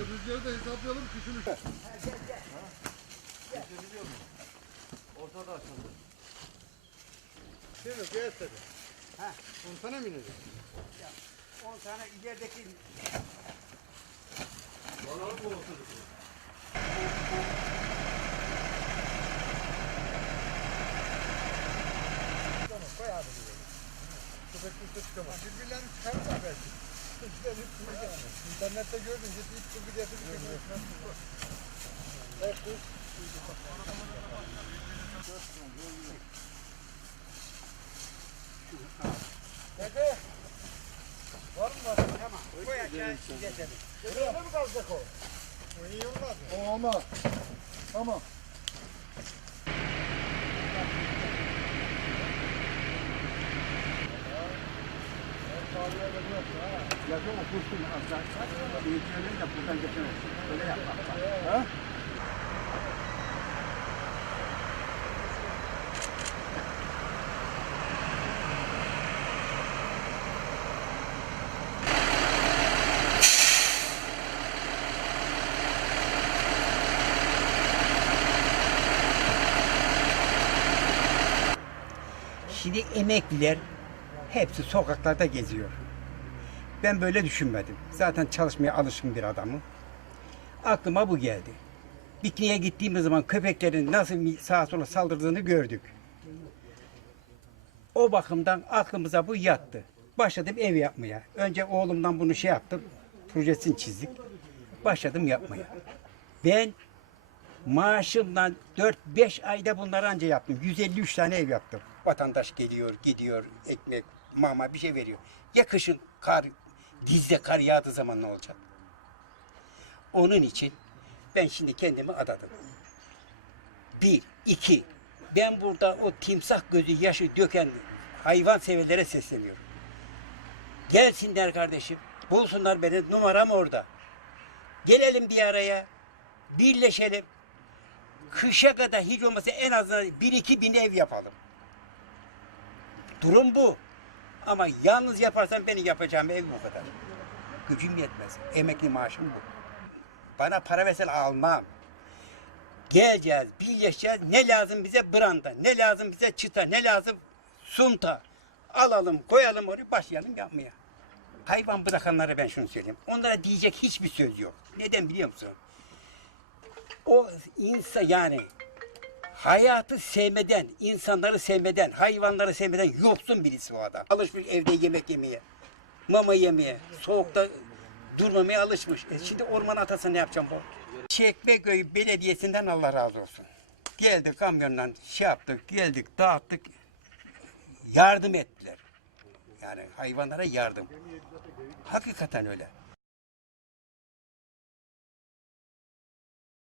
Gördüğünüzde rüzgarı da hesaplayalım kışın üşür. Geçebiliyor mu? Ortada açıldı. Değil mi? Gel tabii. Ha. 10 tane mi inecek? 10 tane ilerideki Bana mı ortada? Tamam koy abi. Köpek üstte çıkamaz. Birbirlerini çıkarırlar belki. Birbirlerini çıkarırlar yani. İnternette gördün git ilk kızı getirdik. Evet kız. Dede. Var mı var? tamam. Koy aşağı geçelim. Buraya mı kalacak o? O iyi olmaz. O olmaz. Tamam. Yazı okursun azar. Büyüklerin de buradan geçemezsin. Öyle yap bak bak. Ha? Şimdi emekliler hepsi sokaklarda geziyor. Ben böyle düşünmedim. Zaten çalışmaya alışkın bir adamım. Aklıma bu geldi. Pikniğe gittiğimiz zaman köpeklerin nasıl sağa sola saldırdığını gördük. O bakımdan aklımıza bu yattı. Başladım ev yapmaya. Önce oğlumdan bunu şey yaptım. Projesini çizdik. Başladım yapmaya. Ben maaşımdan 4-5 ayda bunları anca yaptım. 153 tane ev yaptım. Vatandaş geliyor, gidiyor, ekmek, mama bir şey veriyor. Ya kışın kar, dizde kar yağdığı zaman ne olacak? Onun için ben şimdi kendimi adadım. Bir, iki, ben burada o timsah gözü yaşı döken hayvan severlere sesleniyorum. Gelsinler kardeşim, bulsunlar beni, numaram orada. Gelelim bir araya, birleşelim. Kışa kadar hiç olmasa en azından bir iki bin ev yapalım. Durum bu. Ama yalnız yaparsam benim yapacağım ev bu kadar. Gücüm yetmez. Emekli maaşım bu. Bana para versen almam. Geleceğiz, birleşeceğiz. Ne lazım bize? Branda. Ne lazım bize? Çıta. Ne lazım? Sunta. Alalım, koyalım oraya, başlayalım yapmaya. Hayvan bırakanlara ben şunu söyleyeyim. Onlara diyecek hiçbir söz yok. Neden biliyor musun? O insan yani hayatı sevmeden, insanları sevmeden, hayvanları sevmeden yoksun birisi o adam. Alışmış evde yemek yemeye, mama yemeye, soğukta durmamaya alışmış. E şimdi orman atasa ne yapacağım bu? Çekmeköy Belediyesi'nden Allah razı olsun. Geldi kamyondan şey yaptık, geldik, dağıttık. Yardım ettiler. Yani hayvanlara yardım. Hakikaten öyle.